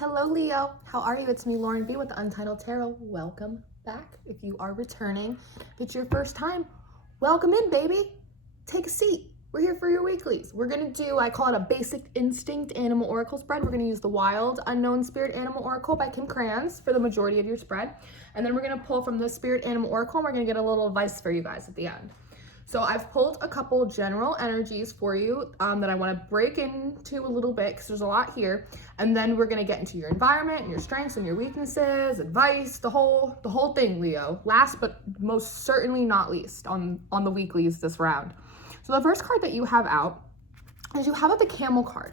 Hello, Leo. How are you? It's me, Lauren B with the Untitled Tarot. Welcome back. If you are returning, if it's your first time, welcome in, baby. Take a seat. We're here for your weeklies. We're going to do, I call it a basic instinct animal oracle spread. We're going to use the Wild Unknown Spirit Animal Oracle by Kim Krans for the majority of your spread. And then we're going to pull from the Spirit Animal Oracle and we're going to get a little advice for you guys at the end. So I've pulled a couple general energies for you that I want to break into a little bit because there's a lot here. And then we're going to get into your environment and your strengths and your weaknesses, advice, the whole thing, Leo. Last but most certainly not least on the weeklies this round. So the first card that you have out is you have the Camel card.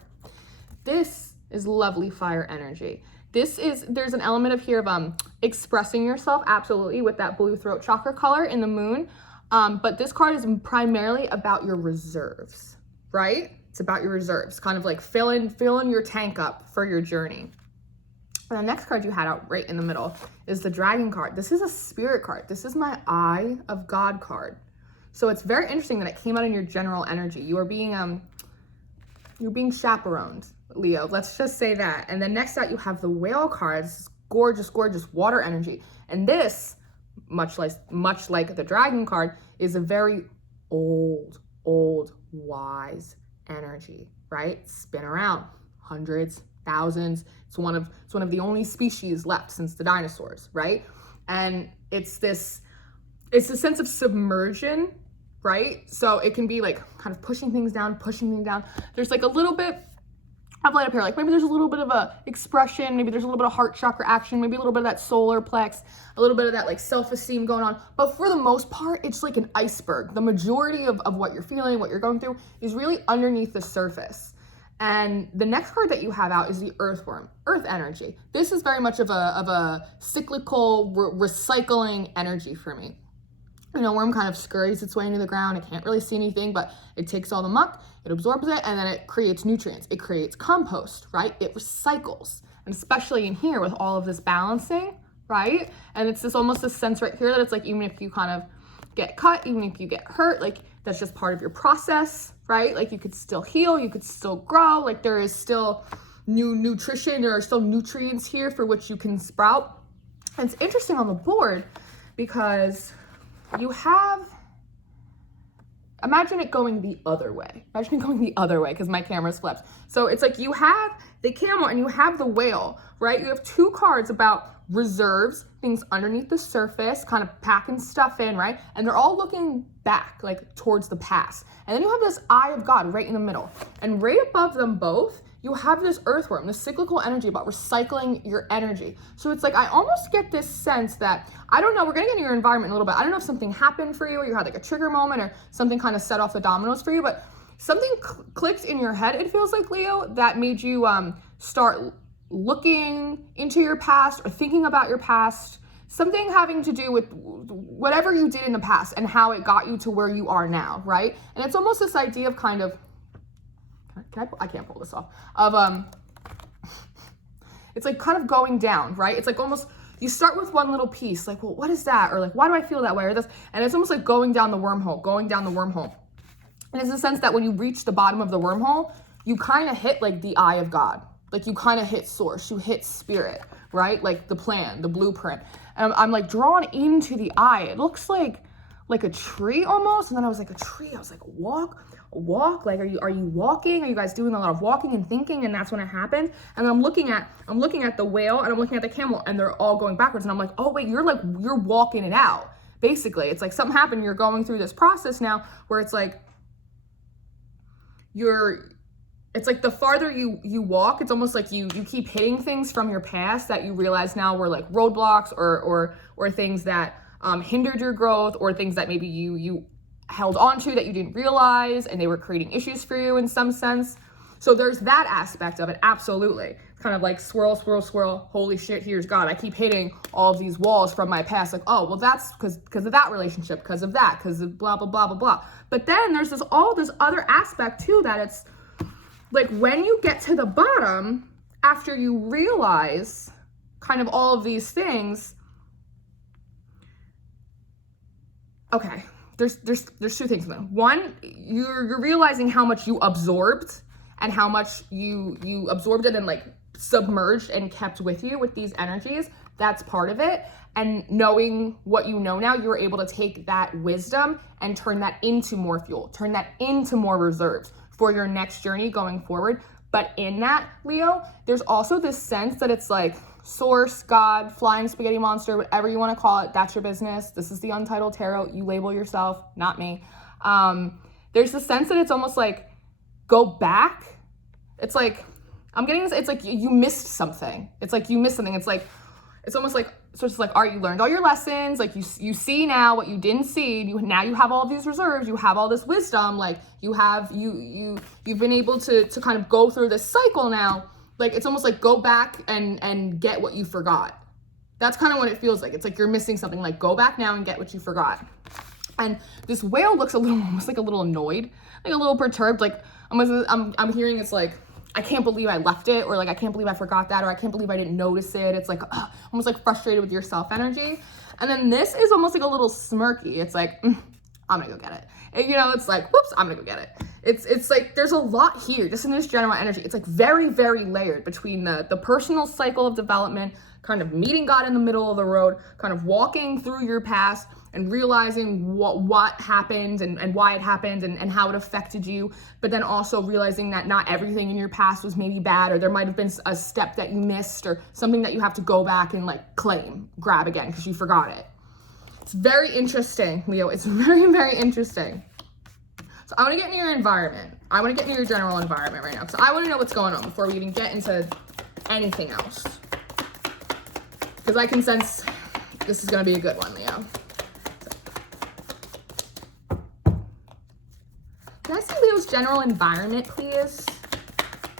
This is lovely fire energy. There's an element of here of expressing yourself, absolutely, with that blue throat chakra color in the moon. But this card is primarily about your reserves, right? It's about your reserves, kind of like filling your tank up for your journey. And the next card you had out right in the middle is the Dragon card. This is a spirit card. This is my Eye of God card. So it's very interesting that it came out in your general energy. You're being chaperoned, Leo. Let's just say that. And then next out you have the Whale card. This is gorgeous, gorgeous water energy. And this, much like the Dragon card, is a very old, wise energy, right? It's been around hundreds, thousands. It's one of the only species left since the dinosaurs, right? And it's a sense of submersion, right? So it can be like kind of pushing things down. There's like a little bit of light up here, like maybe there's a little bit of a expression, maybe there's a little bit of heart chakra action, maybe a little bit of that solar plex, a little bit of that like self-esteem going on. But for the most part, it's like an iceberg. The majority of what you're feeling, what you're going through is really underneath the surface. And the next card that you have out is the Earthworm, Earth energy. This is very much of a cyclical recycling energy for me. You know, worm kind of scurries its way into the ground. It can't really see anything, but it takes all the muck, it absorbs it, and then it creates nutrients. It creates compost, right? It recycles. And especially in here with all of this balancing, right? And it's almost this sense right here that it's like, even if you kind of get cut, even if you get hurt, like that's just part of your process, right? Like you could still heal, you could still grow. Like there is still new nutrition. There are still nutrients here for which you can sprout. And it's interesting on the board because you have, imagine it going the other way. Because my camera's flipped. So it's like you have the camel and you have the whale, right? You have two cards about reserves, things underneath the surface, kind of packing stuff in, right? And they're all looking back, like towards the past. And then you have this Eye of God right in the middle. And right above them both, you have this earthworm, this cyclical energy about recycling your energy. So it's like, I almost get this sense that, I don't know, we're gonna get into your environment in a little bit. I don't know if something happened for you or you had like a trigger moment or something kind of set off the dominoes for you, but something clicked in your head, it feels like, Leo, that made you start looking into your past or thinking about your past, something having to do with whatever you did in the past and how it got you to where you are now, right? And it's almost this idea of kind of, I can't pull this off, of it's like kind of going down, right? It's like almost, you start with one little piece, like, well, what is that? Or like, why do I feel that way? Or this, and it's almost like going down the wormhole. And it's a sense that when you reach the bottom of the wormhole, you kind of hit like the Eye of God. Like you kind of hit source, you hit spirit, right? Like the plan, the blueprint. And I'm like drawn into the eye. It looks like a tree almost. And then I was like, a tree. I was like, walk. Like, are you walking? Are you guys doing a lot of walking and thinking? And that's when it happened. And then I'm looking at the whale and I'm looking at the camel and they're all going backwards. And I'm like, oh wait, you're walking it out. Basically, it's like something happened. You're going through this process now where it's like, it's like the farther you walk, it's almost like you keep hitting things from your past that you realize now were like roadblocks or things that hindered your growth, or things that maybe you held on to that you didn't realize and they were creating issues for you in some sense. So there's that aspect of it, absolutely. Kind of like swirl, holy shit, here's God. I keep hitting all of these walls from my past, like, oh, well, that's because of that relationship, because of blah, blah, blah, blah, blah. But then there's this other aspect too, that it's like when you get to the bottom, after you realize kind of all of these things, okay, there's two things in there. One, you're realizing how much you absorbed and how much you absorbed it and like submerged and kept with you with these energies. That's part of it. And knowing what you know now, you're able to take that wisdom and turn that into more fuel, turn that into more reserves for your next journey going forward. But in that, Leo, there's also this sense that it's like source, God, flying spaghetti monster, whatever you want to call it, that's your business. This is the Untitled Tarot. You label yourself, not me. There's the sense that it's almost like, go back. It's like, I'm getting this, it's like you missed something. It's like you missed something. It's like, it's almost like, so it's like, all right, you learned all your lessons. Like you see now what you didn't see. Now you have all these reserves. You have all this wisdom. Like you've been able to kind of go through this cycle now. Like it's almost like go back and get what you forgot. That's kind of what it feels like. It's like you're missing something. Like go back now and get what you forgot. And this whale looks almost like a little annoyed, like a little perturbed. Like I'm hearing it's like, I can't believe I left it, or like I can't believe I forgot that, or I can't believe I didn't notice it. It's like almost like frustrated with yourself energy. And then this is almost like a little smirky. It's like, I'm gonna go get it. And, you know, it's like, whoops, I'm gonna go get it. It's like there's a lot here just in this general energy. It's like very, very layered between the personal cycle of development, kind of meeting God in the middle of the road, kind of walking through your past and realizing what happened and why it happened and how it affected you, but then also realizing that not everything in your past was maybe bad, or there might have been a step that you missed or something that you have to go back and like grab again because you forgot it. It's very interesting, Leo. It's very, very interesting. So I want to get into your environment. I want to get into your general environment right now because I want to know what's going on before we even get into anything else. Because I can sense this is going to be a good one, Leo. Can I see Leo's general environment, please?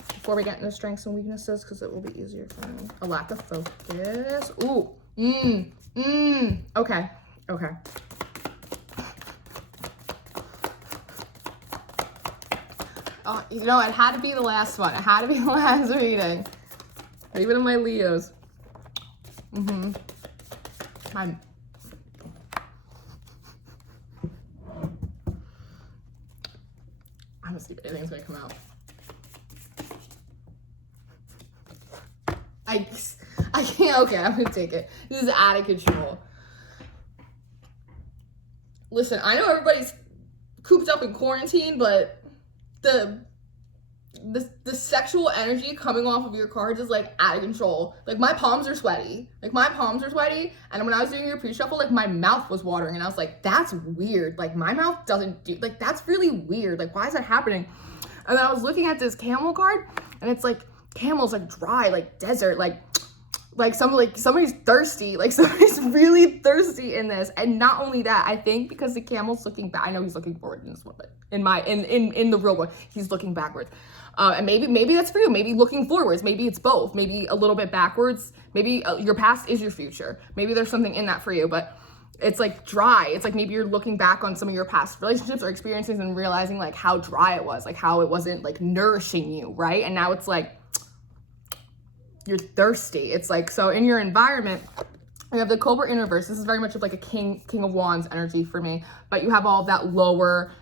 Before we get into strengths and weaknesses, because it will be easier for me. A lack of focus. Ooh. Okay. Okay. Oh, you know, it had to be the last one. It had to be the last reading. Even in my Leos. I'm gonna see if anything's gonna come out. I can't, okay, I'm gonna take it. This is out of control. Listen, I know everybody's cooped up in quarantine, but the sexual energy coming off of your cards is like out of control. Like my palms are sweaty. And when I was doing your pre-shuffle, like my mouth was watering and I was like, that's weird. Like my mouth doesn't do, like that's really weird. Like why is that happening? And then I was looking at this camel card and it's like camel's like dry, like desert, like somebody's thirsty, like somebody's really thirsty in this. And not only that, I think because the camel's looking back, I know he's looking forward in this one, but in the real one, he's looking backwards. And maybe that's for you. Maybe looking forwards. Maybe it's both. Maybe a little bit backwards. Maybe your past is your future. Maybe there's something in that for you, but it's like dry. It's like maybe you're looking back on some of your past relationships or experiences and realizing like how dry it was, like how it wasn't like nourishing you, right? And now it's like you're thirsty. It's like, so in your environment, you have the Cobra in reverse. This is very much of like a King of Wands energy for me, but you have all of that lower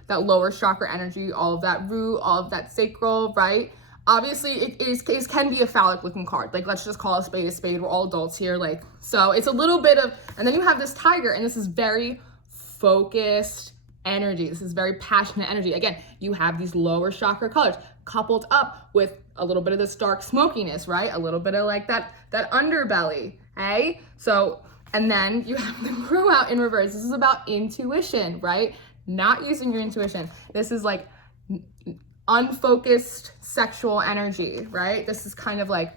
chakra energy, all of that root, all of that sacral, right? Obviously, it can be a phallic looking card. Like, let's just call a spade a spade. We're all adults here. Like, so it's a little bit of, and then you have this tiger, and this is very focused energy. This is very passionate energy. Again, you have these lower chakra colors coupled up with a little bit of this dark smokiness, right? A little bit of like that underbelly, hey? So, and then you have the Brew Out in reverse. This is about intuition, right? Not using your intuition. This is like unfocused sexual energy, right? This is kind of like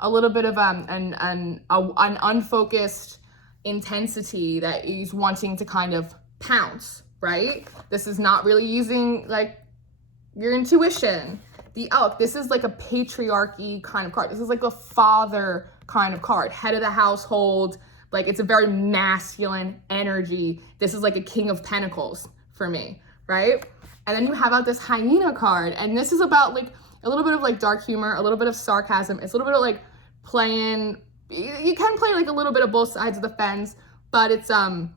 a little bit of an unfocused intensity that is wanting to kind of pounce, right? This is not really using like your intuition. The Elk, this is like a patriarchy kind of card. This is like a father kind of card, head of the household. Like it's a very masculine energy. This is like a King of Pentacles for me, right? And then you have out this Hyena card, and this is about like a little bit of like dark humor, a little bit of sarcasm. It's a little bit of like playing, you can play like a little bit of both sides of the fence, but it's a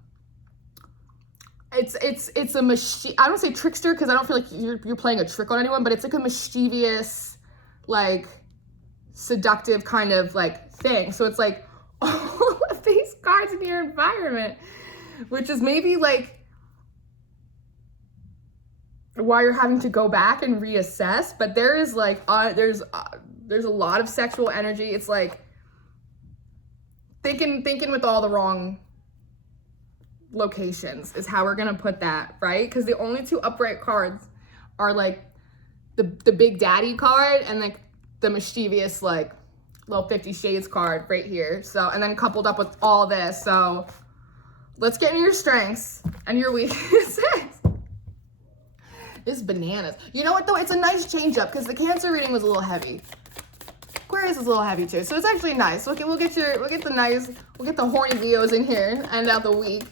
machine. I don't say trickster because I don't feel like you're playing a trick on anyone, but it's like a mischievous, like seductive kind of like thing. So it's like all of these cards in your environment, which is maybe like why you're having to go back and reassess. But there is like there's a lot of sexual energy. It's like thinking with all the wrong locations is how we're gonna put that, right? Because the only two upright cards are like the big daddy card and like the mischievous like little 50 Shades card right here. So, and then coupled up with all this. So let's get into your strengths and your weaknesses. This is bananas. You know what though? It's a nice change up because the Cancer reading was a little heavy. Aquarius is a little heavy too, so it's actually nice. We'll get the horny Leos in here and end out the week.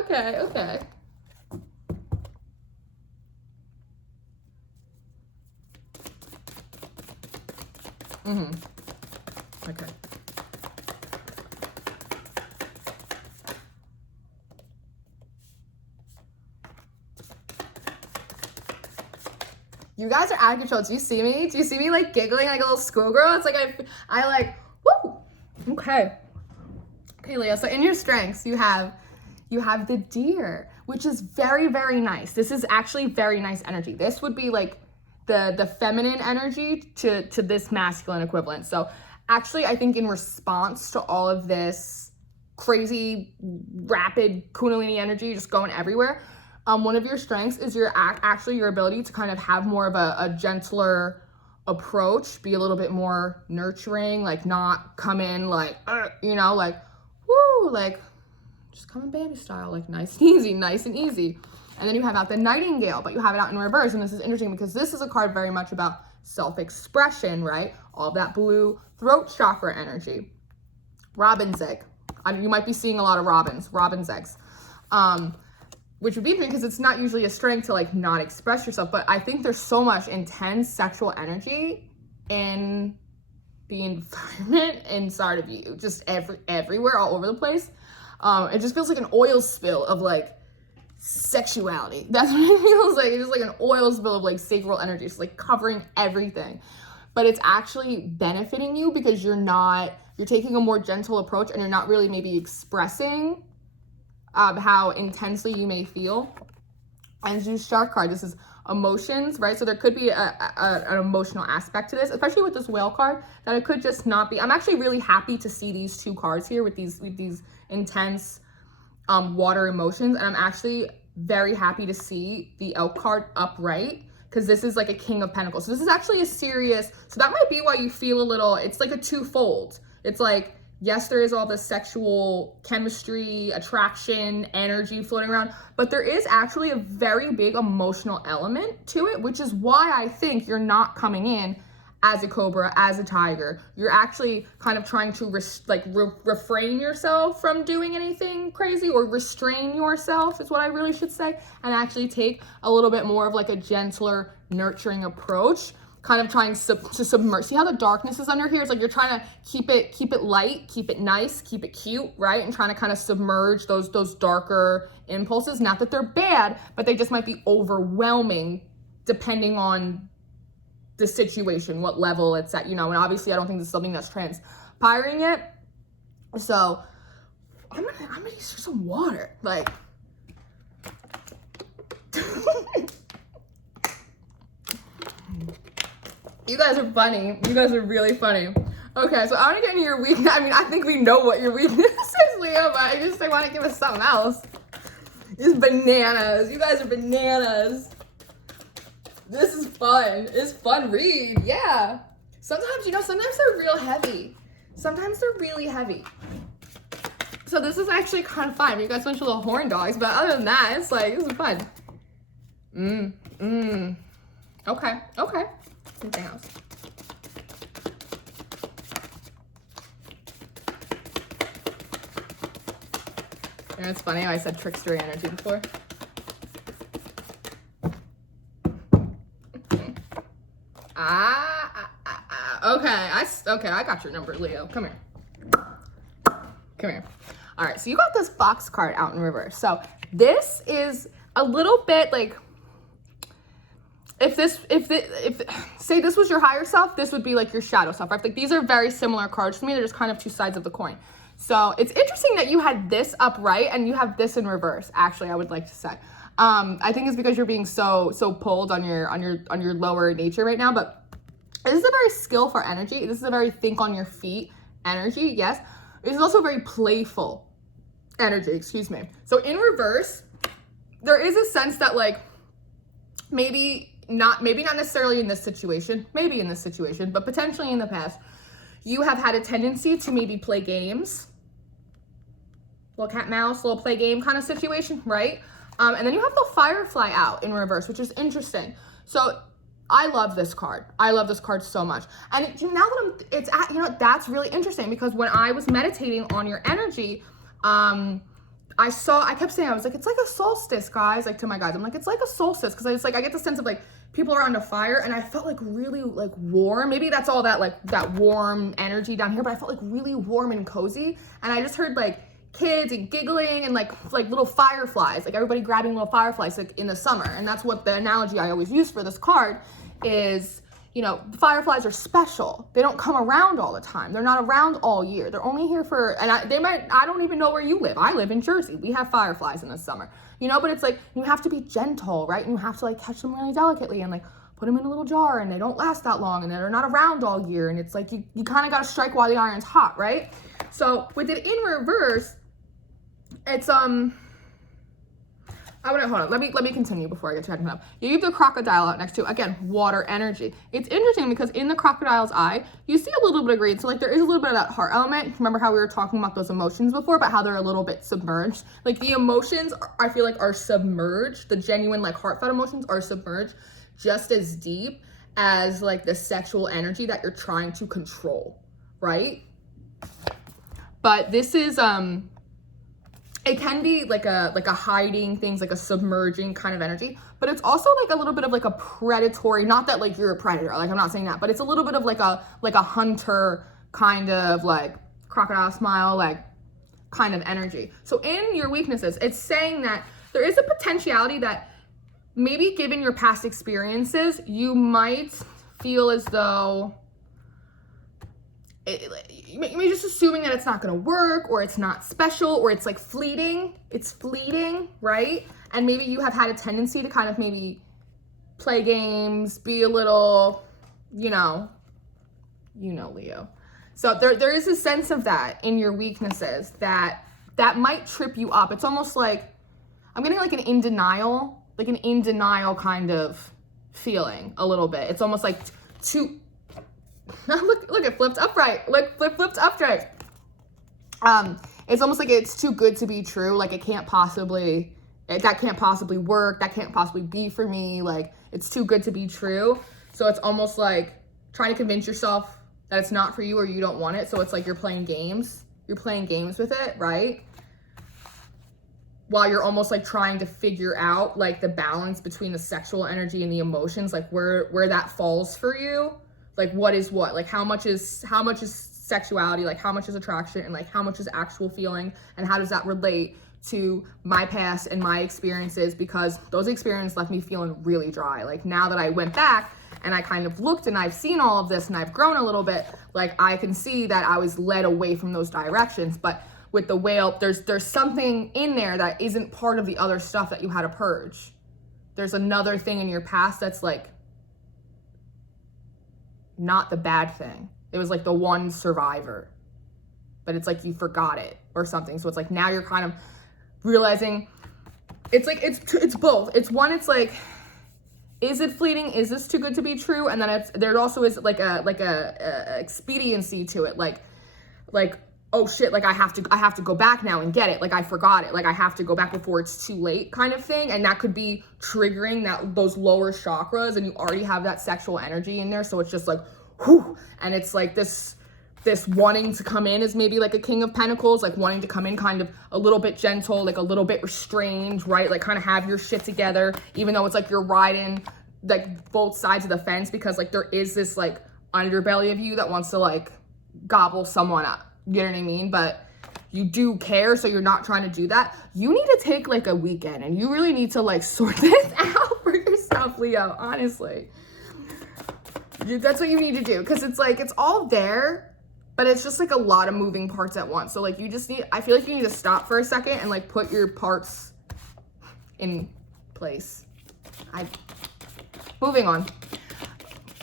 Okay. Okay. You guys are out of control. Do you see me? Do you see me like giggling like a little schoolgirl? It's like I like, woo! Okay, Leo, so in your strengths, you have the Deer, which is very, very nice. This is actually very nice energy. This would be like the feminine energy to this masculine equivalent. So actually, I think in response to all of this crazy, rapid Kundalini energy just going everywhere, one of your strengths is your ability to kind of have more of a gentler approach, be a little bit more nurturing, like not come in like, you know, like, woo, like just come in baby style, like nice and easy. And then you have out the Nightingale, but you have it out in reverse. And this is interesting because this is a card very much about self-expression, right? All that blue throat chakra energy. Robin's egg. You might be seeing a lot of robin's eggs. Which would be interesting because it's not usually a strength to like not express yourself, but I think there's so much intense sexual energy in the environment inside of you, just everywhere, all over the place. It just feels like an oil spill of like sexuality. That's what it feels like. It's just like an oil spill of like sacral energy, just like covering everything. But it's actually benefiting you because you're taking a more gentle approach and you're not really maybe expressing how intensely you may feel. And this is Shark card. This is emotions, right? So there could be an emotional aspect to this, especially with this Whale card, that it could just not be. I'm actually really happy to see these two cards here with these intense water emotions, and I'm actually very happy to see the Elk card upright because this is like a King of Pentacles. So this is actually a serious, so that might be why you feel a little, it's like a twofold. It's like, yes, there is all the sexual chemistry, attraction, energy floating around, but there is actually a very big emotional element to it, which is why I think you're not coming in as a Cobra, as a Tiger. You're actually kind of trying to refrain yourself from doing anything crazy, or restrain yourself is what I really should say, and actually take a little bit more of like a gentler, nurturing approach. Kind of trying to submerge. See how the darkness is under here? It's like you're trying to keep it light, keep it nice, keep it cute, right? And trying to kind of submerge those darker impulses. Not that they're bad, but they just might be overwhelming depending on the situation, what level it's at, you know. And obviously, I don't think this is something that's transpiring yet. So I'm gonna use some water, like. You guys are funny. You guys are really funny. Okay, so I want to get into your weakness. I mean, I think we know what your weakness is, Leo, but I just want to give us something else. It's bananas. You guys are bananas. This is fun. It's fun read. Yeah. Sometimes, sometimes they're real heavy. Sometimes they're really heavy. So this is actually kind of fun. You guys went to little horn dogs, but other than that, it's like, this is fun. Okay. Anything else? And it's funny how I said trickstery energy before. Okay, I got your number, Leo. Come here. All right, so you got this Fox card out in reverse. So this is a little bit like, if say this was your higher self, this would be like your shadow self, right? Like these are very similar cards to me. They're just kind of two sides of the coin. So it's interesting that you had this upright and you have this in reverse. Actually, I would like to say, I think it's because you're being so pulled on your lower nature right now. But this is a very skillful energy. This is a very think on your feet energy. Yes, this is also a very playful energy. Excuse me. So in reverse, there is a sense that like maybe not necessarily in this situation, maybe in this situation, but potentially in the past, you have had a tendency to maybe play games, little cat mouse, little play game kind of situation, right? And then you have the Firefly out in reverse, which is interesting. So I love this card. I love this card so much. And now that that's really interesting because when I was meditating on your energy, I kept saying, I was like, it's like a solstice, guys, like to my guys. I'm like, it's like a solstice because I get the sense of like people around a fire and I felt like really like warm. Maybe that's all that like that warm energy down here, but I felt like really warm and cozy. And I just heard like kids and giggling and like little fireflies, like everybody grabbing little fireflies like in the summer. And that's what the analogy I always use for this card is, you know, the fireflies are special. They don't come around all the time. They're not around all year. They're only here for, and I don't even know where you live. I live in Jersey. We have fireflies in the summer, you know, but it's like, you have to be gentle, right? And you have to like catch them really delicately and like put them in a little jar and they don't last that long and they're not around all year. And it's like, you kind of got to strike while the iron's hot, right? So with it in reverse, it's, hold on, let me continue before I get too hyped up. You have the crocodile out next to, again, water energy. It's interesting because in the crocodile's eye, you see a little bit of green. So like there is a little bit of that heart element. Remember how we were talking about those emotions before, but how they're a little bit submerged. Like the emotions, I feel like are submerged. The genuine like heartfelt emotions are submerged just as deep as like the sexual energy that you're trying to control, right? But this is, it can be like a hiding things, like a submerging kind of energy, but it's also like a little bit of like a predatory, not that like you're a predator, like I'm not saying that, but it's a little bit of like a hunter kind of like crocodile smile, like kind of energy. So in your weaknesses, it's saying that there is a potentiality that maybe given your past experiences, you might feel as though you're just assuming that it's not going to work or it's not special or it's like fleeting. It's fleeting, right? And maybe you have had a tendency to kind of maybe play games, be a little, you know, Leo. So there is a sense of that in your weaknesses that might trip you up. It's almost like, I'm getting like an in denial kind of feeling a little bit. It's almost like too, look, it flipped upright. Look, flipped upright. It's almost like it's too good to be true. Like that can't possibly work. That can't possibly be for me. Like it's too good to be true. So it's almost like trying to convince yourself that it's not for you or you don't want it. So it's like you're playing games. You're playing games with it, right? While you're almost like trying to figure out like the balance between the sexual energy and the emotions, like where that falls for you. Like what is what, like how much is sexuality, like how much is attraction and like how much is actual feeling and how does that relate to my past and my experiences, because those experiences left me feeling really dry. Like now that I went back and I kind of looked and I've seen all of this and I've grown a little bit, like I can see that I was led away from those directions. But with the whale, there's something in there that isn't part of the other stuff that you had to purge. There's another thing in your past that's like not the bad thing. It was like the one survivor, but it's like you forgot it or something. So it's like now you're kind of realizing it's like it's both. It's one, it's like, is it fleeting? Is this too good to be true? And then there also is like a expediency to it, like oh shit, like I have to go back now and get it. Like I forgot it. Like I have to go back before it's too late kind of thing. And that could be triggering those lower chakras and you already have that sexual energy in there. So it's just like, whew. And it's like this wanting to come in is maybe like a King of Pentacles, like wanting to come in kind of a little bit gentle, like a little bit restrained, right? Like kind of have your shit together, even though it's like you're riding like both sides of the fence, because like there is this like underbelly of you that wants to like gobble someone up. You know what I mean? But you do care, so you're not trying to do that. You need to take like a weekend and you really need to like sort this out for yourself. enough, Leo, honestly. That's what you need to do, because it's like, it's all there, but it's just like a lot of moving parts at once. So like you just need, I feel like you need to stop for a second and like put your parts in place. Moving on.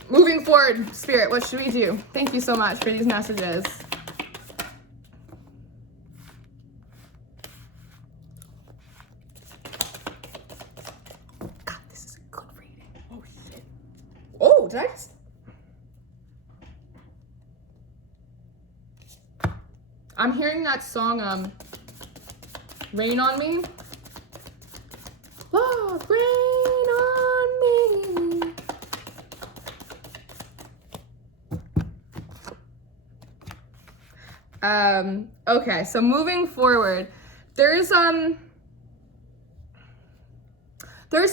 Moving forward, Spirit, what should we do? Thank you so much for these messages. God, this is a good reading. Oh, shit. Oh, did I just... I'm hearing that song, Rain on Me. Love, rain on me. Okay, so moving forward, there's a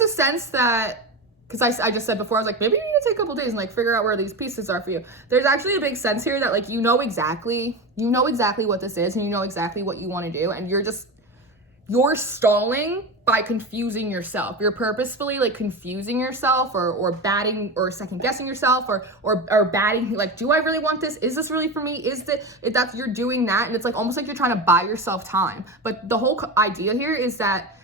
sense that, because I just said before, I was like, maybe you need to take a couple days and like figure out where these pieces are for you. There's actually a big sense here that like you know exactly what this is, and you know exactly what you want to do, and you're stalling by confusing yourself. You're purposefully like confusing yourself or batting or second guessing yourself or batting like, do I really want this? Is this really for me? Is that you're doing that? And it's like almost like you're trying to buy yourself time. But the whole idea here is that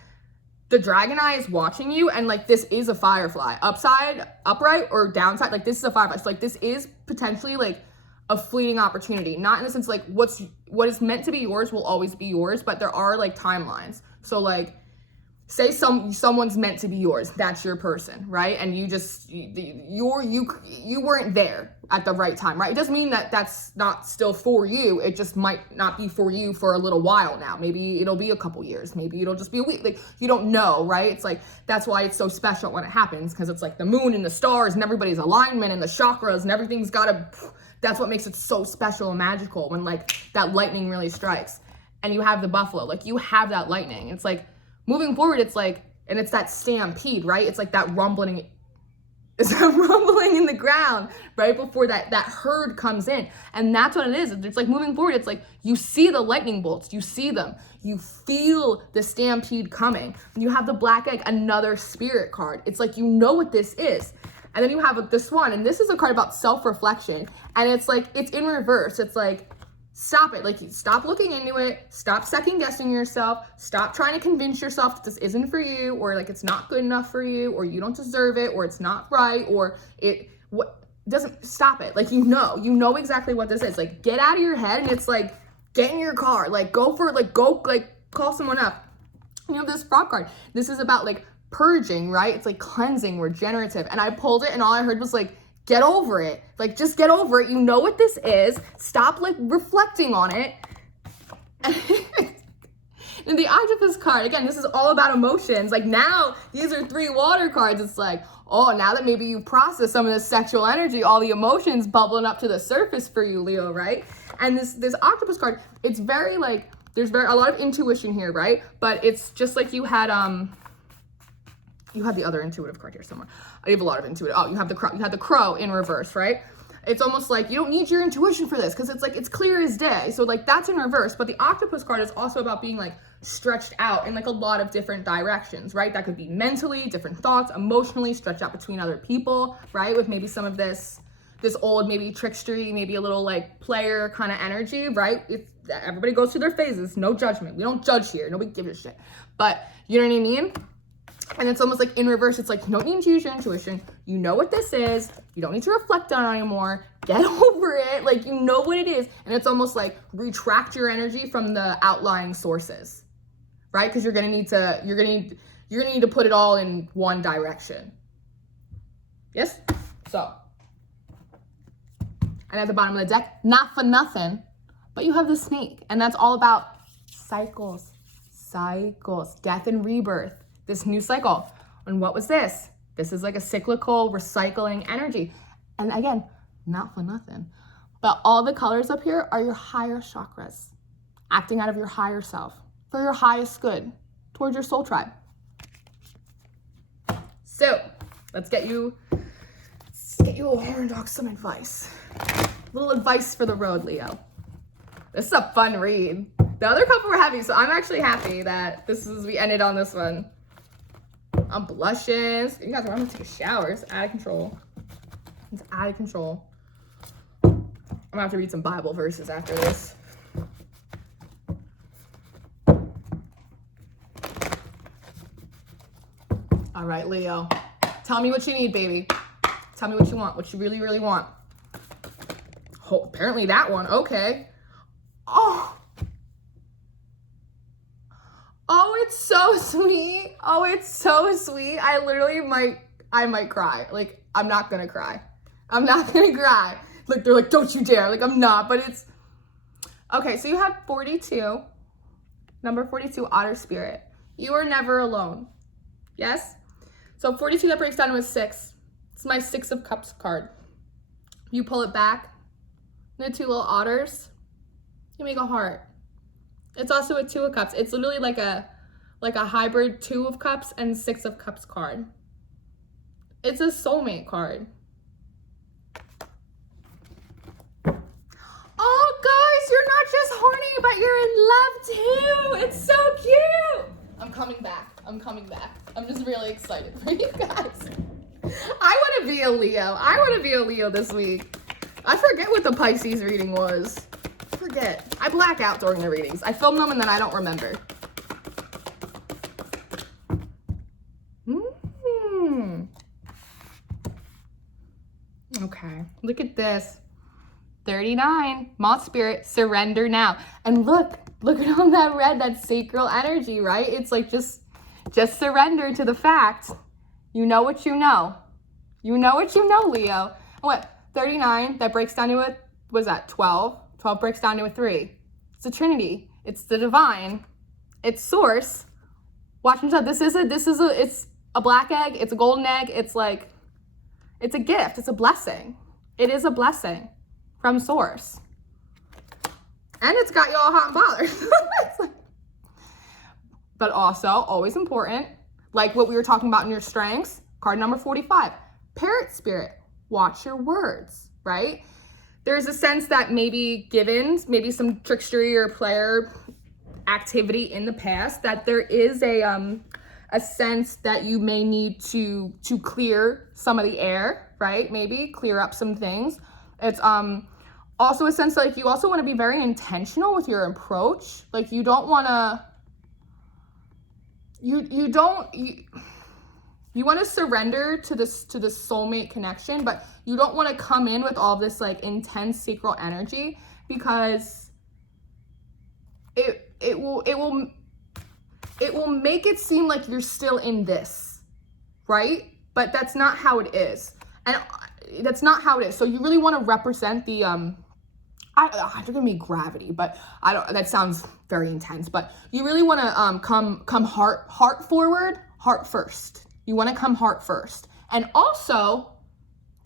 the dragon eye is watching you, and like this is a firefly. Upside, upright, or downside, like this is a firefly. So like this is potentially like a fleeting opportunity. Not in the sense like what is meant to be yours will always be yours, but there are like timelines. So like say someone's meant to be yours, that's your person, right? And you weren't there at the right time, right? It doesn't mean that that's not still for you. It just might not be for you for a little while now. Maybe it'll be a couple years, maybe it'll just be a week. Like you don't know, right? It's like that's why it's so special when it happens, because it's like the moon and the stars and everybody's alignment and the chakras and everything's gotta, that's what makes it so special and magical when like that lightning really strikes. And you have the buffalo, like you have that lightning. It's like moving forward, it's like, and it's that stampede, right? It's like that rumbling, it's that rumbling in the ground right before that herd comes in. And that's what it is. It's like moving forward, it's like you see the lightning bolts, you see them, you feel the stampede coming. And you have the black egg, another spirit card. It's like, you know what this is. And then you have the swan, and this is a card about self-reflection. And it's like, it's in reverse. It's like, stop it. Like, stop looking into it. Stop second guessing yourself. Stop trying to convince yourself that this isn't for you, or like it's not good enough for you, or you don't deserve it, or it's not right, or stop it. Like, you know exactly what this is. Like, get out of your head, and it's like, get in your car. Like, go call someone up. You have this frog card. This is about like purging, right? It's like cleansing, regenerative. And I pulled it, and all I heard was like, get over it. Like, just get over it. You know what this is. Stop like reflecting on it. And the octopus card, again, this is all about emotions. Like, now these are 3 water cards. It's like, oh, now that maybe you process some of the sexual energy, all the emotions bubbling up to the surface for you, Leo, right? And this octopus card, it's very like, there's a lot of intuition here, right? But it's just like you had the other intuitive card here somewhere. I have a lot of intuitive. Oh, you have the crow. You had the crow in reverse, right? It's almost like you don't need your intuition for this, because it's like, it's clear as day. So like that's in reverse. But the octopus card is also about being like stretched out in like a lot of different directions, right? That could be mentally, different thoughts, emotionally, stretched out between other people, right? With maybe some of this old, maybe trickstery, maybe a little like player kind of energy, right? Everybody goes through their phases. No judgment. We don't judge here. Nobody gives a shit. But you know what I mean? And it's almost like in reverse. It's like, you don't need to use your intuition. You know what this is. You don't need to reflect on it anymore. Get over it. Like, you know what it is. And it's almost like retract your energy from the outlying sources, right? Because you're gonna need to put it all in one direction. Yes. So, and at the bottom of the deck, not for nothing, but you have the snake, and that's all about cycles, death and rebirth. This new cycle. And what was this? This is like a cyclical recycling energy. And again, not for nothing, but all the colors up here are your higher chakras, acting out of your higher self for your highest good towards your soul tribe. So let's get you a horn dog some advice. A little advice for the road, Leo. This is a fun read. The other couple were heavy, so I'm actually happy that we ended on this one. I'm blushing. You guys, I'm gonna take a shower. It's out of control. It's out of control. I'm gonna have to read some Bible verses after this. All right, Leo. Tell me what you need, baby. Tell me what you want, what you really, really want. Oh, apparently that one. Okay. Oh. Oh, it's so sweet. Oh, it's so sweet. I literally might cry. Like, I'm not gonna cry. I'm not gonna cry. Like, they're like, don't you dare. Like, I'm not, but it's... Okay, so you have 42. Number 42, Otter Spirit. You are never alone. Yes? So 42, that breaks down to a 6. It's my 6 of Cups card. You pull it back. The 2 little otters. You make a heart. It's also a 2 of Cups. It's literally like a hybrid 2 of Cups and 6 of Cups card. It's a soulmate card. Oh, guys, you're not just horny, but you're in love too. It's so cute. I'm coming back. I'm coming back. I'm just really excited for you guys. I want to be a Leo. I want to be a Leo this week. I forget what the Pisces reading was. I forget. I black out during the readings. I film them and then I don't remember. Okay, look at this. 39, Moth Spirit, surrender now. And look at all that red, that sacral energy, right? It's like just surrender to the fact. You know what you know. You know what you know, Leo. What, 39, that breaks down to a, what is that, 12? 12 breaks down to a 3. It's a Trinity. It's the divine. It's source. Watch and show. It's a black egg. It's a golden egg. It's like, it's a gift. It's a blessing. It is a blessing from source. And it's got you all hot and bothered. But also, always important, like what we were talking about in your strengths, card number 45, Parrot Spirit. Watch your words, right? There's a sense that maybe maybe some trickstery or player activity in the past, that there is a sense that you may need to clear some of the air, right? Maybe clear up some things. It's also a sense like you also want to be very intentional with your approach. Like you don't want to, you want to surrender to the soulmate connection, but you don't want to come in with all this like intense sacral energy, because it will make it seem like you're still in this, right? But that's not how it is. And that's not how it is. So you really want to represent the, they're gonna be gravity, but that sounds very intense, but you really want to come heart forward, heart first. You want to come heart first. And also,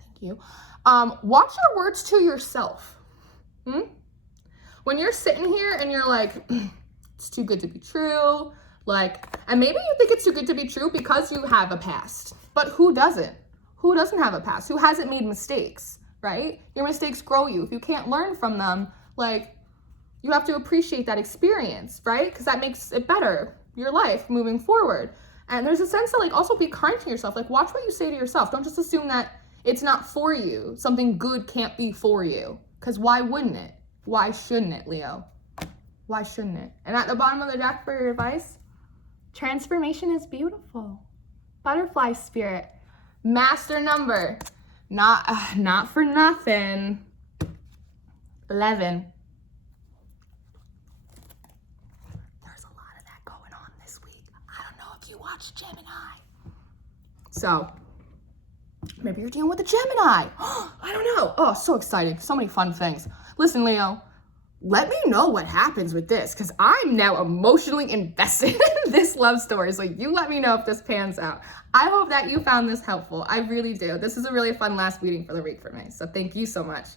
thank you, watch your words to yourself. When you're sitting here and you're like, it's too good to be true, like, and maybe you think it's too good to be true because you have a past, but who doesn't? Who doesn't have a past? Who hasn't made mistakes, right? Your mistakes grow you. If you can't learn from them, like, you have to appreciate that experience, right? Because that makes it better, your life moving forward. And there's a sense to like also be kind to yourself. Like watch what you say to yourself. Don't just assume that it's not for you. Something good can't be for you. Because why wouldn't it? Why shouldn't it, Leo? Why shouldn't it? And at the bottom of the deck for your advice, transformation is beautiful. Butterfly Spirit. Master number. Not for nothing. 11. There's a lot of that going on this week. I don't know if you watch Gemini. So, maybe you're dealing with a Gemini. I don't know. Oh, so exciting. So many fun things. Listen, Leo, let me know what happens with this, because I'm now emotionally invested in this love story. So you let me know if this pans out. I hope that you found this helpful. I really do. This is a really fun last reading for the week for me. So thank you so much.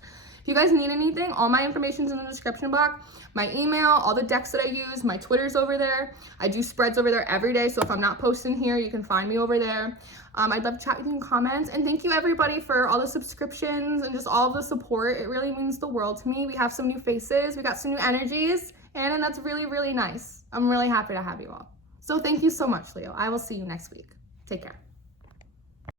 If you guys need anything, all my information's in the description box. My email, all the decks that I use, my Twitter's over there. I do spreads over there every day, so if I'm not posting here, you can find me over there. I'd love to chat with you in comments. And thank you everybody for all the subscriptions and just all of the support. It really means the world to me. We have some new faces, we got some new energies, and that's really, really nice. I'm really happy to have you all. So thank you so much, Leo. I will see you next week. Take care.